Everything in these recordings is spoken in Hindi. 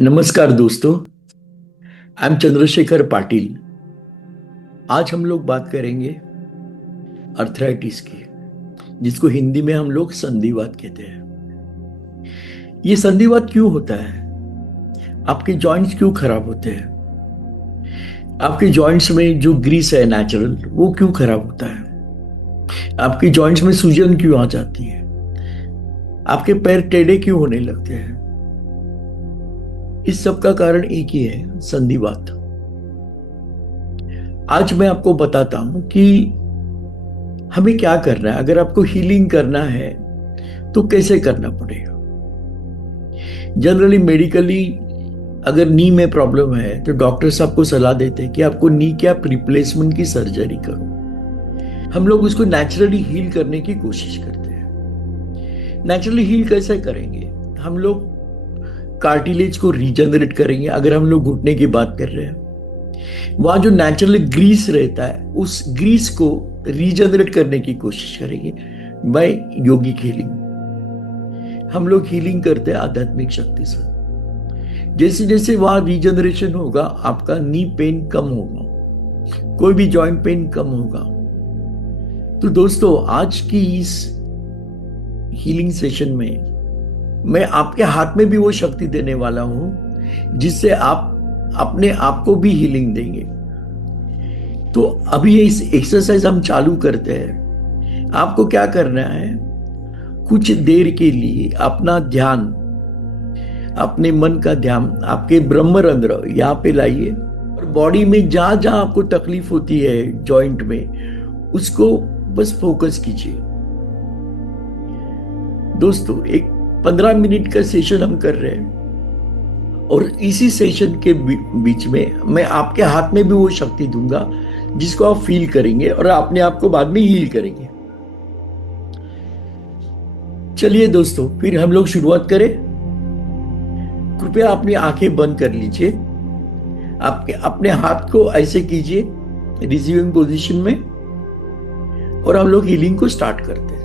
नमस्कार दोस्तों। I am Chandrashekhar Patil. आज हम लोग बात करेंगे अर्थराइटिस की, जिसको हिंदी में हम लोग संधिवात कहते हैं। ये संधिवात क्यों होता है? आपके जॉइंट्स क्यों खराब होते हैं? आपके जॉइंट्स में जो ग्रीस है नेचुरल, वो क्यों खराब होता है? आपके जॉइंट्स में सूजन क्यों आ जाती है? आपके पैर टेढ़े क्यों होने लगते हैं? इस सब का कारण एक ही है, संधिवात। आज मैं आपको बताता हूं कि हमें क्या करना है। अगर आपको हीलिंग करना है तो कैसे करना पड़ेगा। जनरली मेडिकली अगर नी में प्रॉब्लम है तो डॉक्टर्स आपको सलाह देते हैं कि आपको नी कैप रिप्लेसमेंट की सर्जरी करो। हम लोग उसको नेचुरली हील करने की कोशिश करते हैं। नेचुरली हील कैसे करेंगे? हम लोग कार्टिलेज को रीजनरेट करेंगे। अगर हम लोग घुटने की बात कर रहे हैं, वहां जो नेचुरल ग्रीस रहता है, उस ग्रीस को रीजनरेट करने की कोशिश करेंगे बाय योगिक हीलिंग। हम लोग हीलिंग करते हैं आध्यात्मिक शक्ति से। जैसे जैसे वहां रीजनरेशन होगा, आपका नी पेन कम होगा, कोई भी जॉइंट पेन कम होगा। तो दोस्तों, आज की इस हीलिंग सेशन में मैं आपके हाथ में भी वो शक्ति देने वाला हूं जिससे आप अपने आप को भी हीलिंग देंगे। तो अभी इस एक्सरसाइज हम चालू करते हैं। आपको क्या करना है, कुछ देर के लिए अपना ध्यान, अपने मन का ध्यान आपके ब्रह्मरंध्र यहाँ पे लाइए और बॉडी में जहां जहां आपको तकलीफ होती है जॉइंट में, उसको बस फोकस कीजिए। दोस्तों, एक 15 मिनट का सेशन हम कर रहे हैं और इसी सेशन के बीच में मैं आपके हाथ में भी वो शक्ति दूंगा जिसको आप फील करेंगे और अपने आप को बाद में हील करेंगे। चलिए दोस्तों, फिर हम लोग शुरुआत करें। कृपया अपनी आंखें बंद कर लीजिए। आपके अपने हाथ को ऐसे कीजिए रिसीविंग पोजीशन में, और हम लोग हीलिंग को स्टार्ट करते हैं।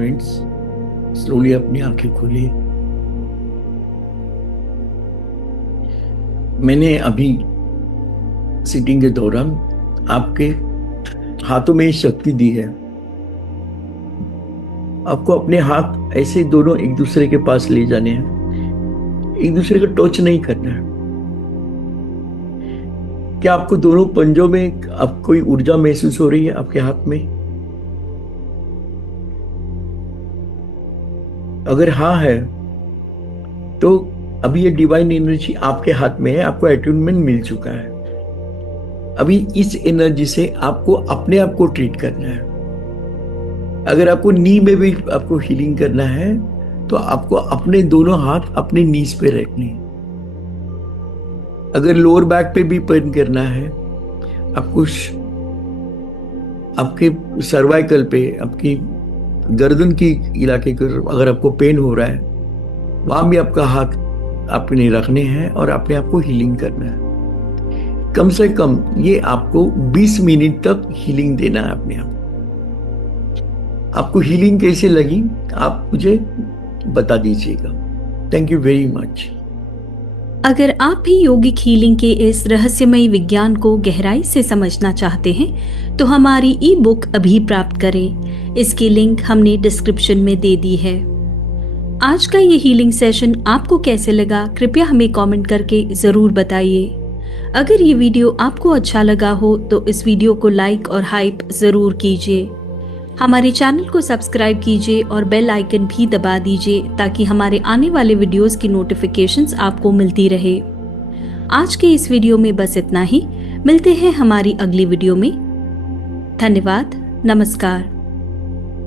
फ्रेंड्स, स्लोली अपनी आंखें खोलिए। मैंने अभी सीटिंग के दौरान आपके हाथों में शक्ति दी है। आपको अपने हाथ ऐसे दोनों एक दूसरे के पास ले जाने हैं, एक दूसरे को टच नहीं करना है। क्या आपको दोनों पंजों में अब कोई ऊर्जा महसूस हो रही है आपके हाथ में? अगर हाँ है तो अभी ये डिवाइन एनर्जी आपके हाथ में है, आपको अट्यूनमेंट मिल चुका है। अभी इस एनर्जी से आपको अपने आप को ट्रीट करना है। अगर आपको नी में भी आपको हीलिंग करना है तो आपको अपने दोनों हाथ अपने नीज पे रखने। अगर लोअर बैक पे भी पेन करना है, आपको आपके सर्वाइकल पे, आपकी गर्दन की इलाके को अगर आपको पेन हो रहा है, वहां भी आपका हाथ आपने रखने हैं और अपने आप को हीलिंग करना है। कम से कम ये आपको 20 मिनट तक हीलिंग देना है अपने आप। आपको हीलिंग कैसे लगी आप मुझे बता दीजिएगा। Thank you very much. अगर आप भी योगिक हीलिंग के इस रहस्यमयी विज्ञान को गहराई से समझना चाहते हैं तो हमारी ई बुक अभी प्राप्त करें। इसकी लिंक हमने डिस्क्रिप्शन में दे दी है। आज का ये हीलिंग सेशन आपको कैसे लगा, कृपया हमें कमेंट करके जरूर बताइए। अगर ये वीडियो आपको अच्छा लगा हो तो इस वीडियो को लाइक और हाइप जरूर कीजिए। हमारे चैनल को सब्सक्राइब कीजिए और बेल आइकन भी दबा दीजिए ताकि हमारे आने वाले वीडियोस की नोटिफिकेशंस आपको मिलती रहे। आज के इस वीडियो में बस इतना ही। मिलते हैं हमारी अगली वीडियो में। धन्यवाद। नमस्कार।